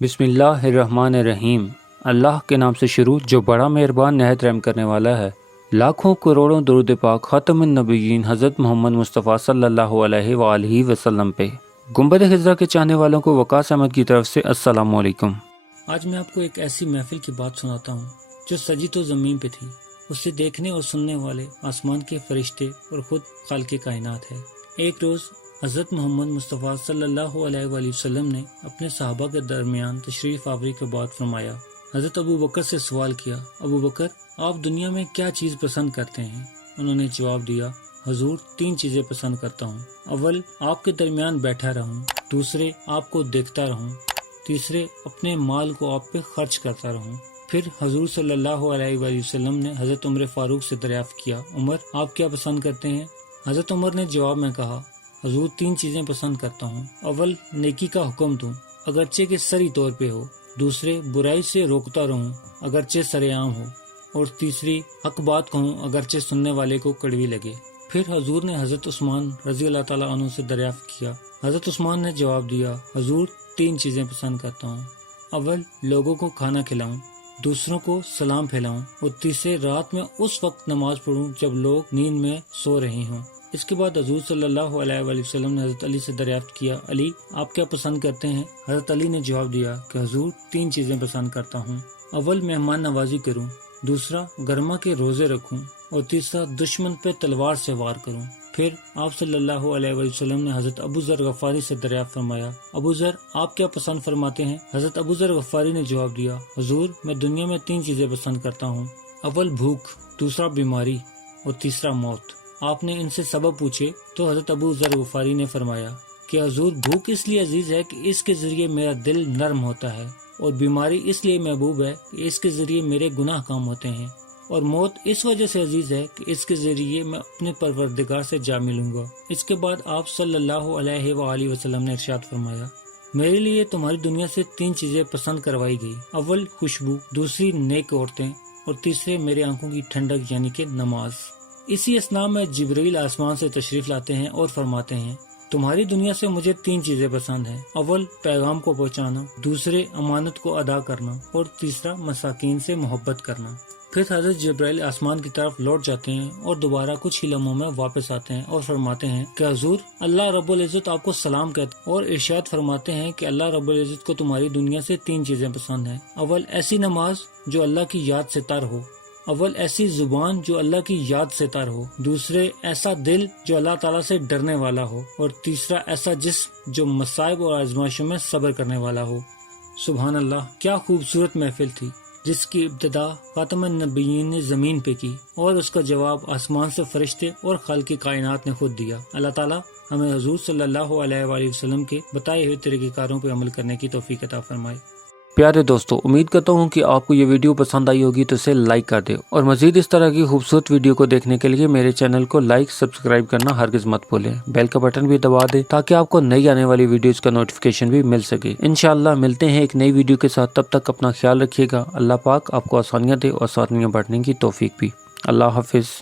بسم اللہ الرحمن الرحیم۔ اللہ کے نام سے شروع جو بڑا مہربان نہایت رحم کرنے والا ہے۔ لاکھوں کروڑوں درود پاک خاتم النبیین حضرت محمد مصطفیٰ صلی اللہ علیہ وآلہ وسلم پہ۔ گنبد خضرا کے چاہنے والوں کو وقاص احمد کی طرف سے السلام علیکم۔ آج میں آپ کو ایک ایسی محفل کی بات سناتا ہوں جو سجی تو زمین پہ تھی، اسے دیکھنے اور سننے والے آسمان کے فرشتے اور خود خالق کائنات ہے۔ ایک روز حضرت محمد مصطفیٰ صلی اللہ علیہ وآلہ وسلم نے اپنے صحابہ کے درمیان تشریف آوری کے بعد فرمایا۔ حضرت ابو بکر سے سوال کیا، ابو بکر آپ دنیا میں کیا چیز پسند کرتے ہیں؟ انہوں نے جواب دیا، حضور 3 چیزیں پسند کرتا ہوں۔ اول آپ کے درمیان بیٹھا رہوں، دوسرے آپ کو دیکھتا رہوں، تیسرے اپنے مال کو آپ پہ خرچ کرتا رہوں۔ پھر حضور صلی اللہ علیہ وآلہ وسلم نے حضرت عمر فاروق سے دریافت کیا، عمر آپ کیا پسند کرتے ہیں؟ حضرت عمر نے جواب میں کہا، حضور 3 چیزیں پسند کرتا ہوں۔ اول نیکی کا حکم دوں اگرچہ کہ سری طور پہ ہو، دوسرے برائی سے روکتا رہوں اگرچہ سرے عام ہو، اور تیسری حق بات کہوں اگرچہ سننے والے کو کڑوی لگے۔ پھر حضور نے حضرت عثمان رضی اللہ تعالیٰ عنہ سے دریافت کیا۔ حضرت عثمان نے جواب دیا، حضور 3 چیزیں پسند کرتا ہوں۔ اول لوگوں کو کھانا کھلاؤں، دوسروں کو سلام پھیلاؤں، اور تیسرے رات میں اس وقت نماز پڑھوں جب لوگ نیند میں سو رہے ہوں۔ اس کے بعد حضور صلی اللہ علیہ وآلہ وسلم نے حضرت علی سے دریافت کیا، علی آپ کیا پسند کرتے ہیں؟ حضرت علی نے جواب دیا کہ حضور 3 چیزیں پسند کرتا ہوں۔ اول مہمان نوازی کروں، دوسرا گرما کے روزے رکھوں، اور تیسرا دشمن پہ تلوار سے وار کروں۔ پھر آپ صلی اللہ علیہ وآلہ وسلم نے حضرت ابو ذر غفاری سے دریافت فرمایا، ابو ذر آپ کیا پسند فرماتے ہیں؟ حضرت ابو ذر غفاری نے جواب دیا، حضور میں دنیا میں 3 چیزیں پسند کرتا ہوں، اول بھوک، دوسرا بیماری، اور تیسرا موت۔ آپ نے ان سے سبب پوچھے تو حضرت ابو ذر غفاری نے فرمایا کہ حضور بھوک اس لیے عزیز ہے کہ اس کے ذریعے میرا دل نرم ہوتا ہے، اور بیماری اس لیے محبوب ہے کہ اس کے ذریعے میرے گناہ کام ہوتے ہیں، اور موت اس وجہ سے عزیز ہے کہ اس کے ذریعے میں اپنے پروردگار سے جا ملوں گا۔ اس کے بعد آپ صلی اللہ علیہ وآلہ وسلم نے ارشاد فرمایا، میرے لیے تمہاری دنیا سے 3 چیزیں پسند کروائی گئی، اول خوشبو، دوسری نیک عورتیں، اور تیسرے میرے آنکھوں کی ٹھنڈک یعنی کہ نماز۔ اسی اثناء میں جبرائیل آسمان سے تشریف لاتے ہیں اور فرماتے ہیں، تمہاری دنیا سے مجھے 3 چیزیں پسند ہیں، اول پیغام کو پہنچانا، دوسرے امانت کو ادا کرنا، اور تیسرا مساکین سے محبت کرنا۔ پھر حضرت جبرائیل آسمان کی طرف لوٹ جاتے ہیں اور دوبارہ کچھ ہی لمحوں میں واپس آتے ہیں اور فرماتے ہیں کہ حضور اللہ رب العزت آپ کو سلام کہتے ہیں، اور ارشاد فرماتے ہیں کہ اللہ رب العزت کو تمہاری دنیا سے 3 چیزیں پسند ہیں، اول ایسی نماز جو اللہ کی یاد سے تر ہو، اول ایسی زبان جو اللہ کی یاد سے تر ہو، دوسرے ایسا دل جو اللہ تعالیٰ سے ڈرنے والا ہو، اور تیسرا ایسا جسم جو مصائب اور آزمائشوں میں صبر کرنے والا ہو۔ سبحان اللہ، کیا خوبصورت محفل تھی جس کی ابتدا خاتم النبیین نے زمین پہ کی، اور اس کا جواب آسمان سے فرشتے اور خالق کائنات نے خود دیا۔ اللہ تعالیٰ ہمیں حضور صلی اللہ علیہ وآلہ وسلم کے بتائے ہوئے طریقہ کاروں پہ عمل کرنے کی توفیق عطا فرمائے۔ پیارے دوستو، امید کرتا ہوں کہ آپ کو یہ ویڈیو پسند آئی ہوگی تو اسے لائک کر دیں، اور مزید اس طرح کی خوبصورت ویڈیو کو دیکھنے کے لیے میرے چینل کو لائک سبسکرائب کرنا ہرگز مت بھولیں، بیل کا بٹن بھی دبا دیں تاکہ آپ کو نئی آنے والی ویڈیوز کا نوٹیفیکیشن بھی مل سکے۔ انشاءاللہ ملتے ہیں ایک نئی ویڈیو کے ساتھ، تب تک اپنا خیال رکھیے گا۔ اللہ پاک آپ کو آسانیاں دے اور آسانیاں بانٹنے کی توفیق بھی۔ اللہ حافظ۔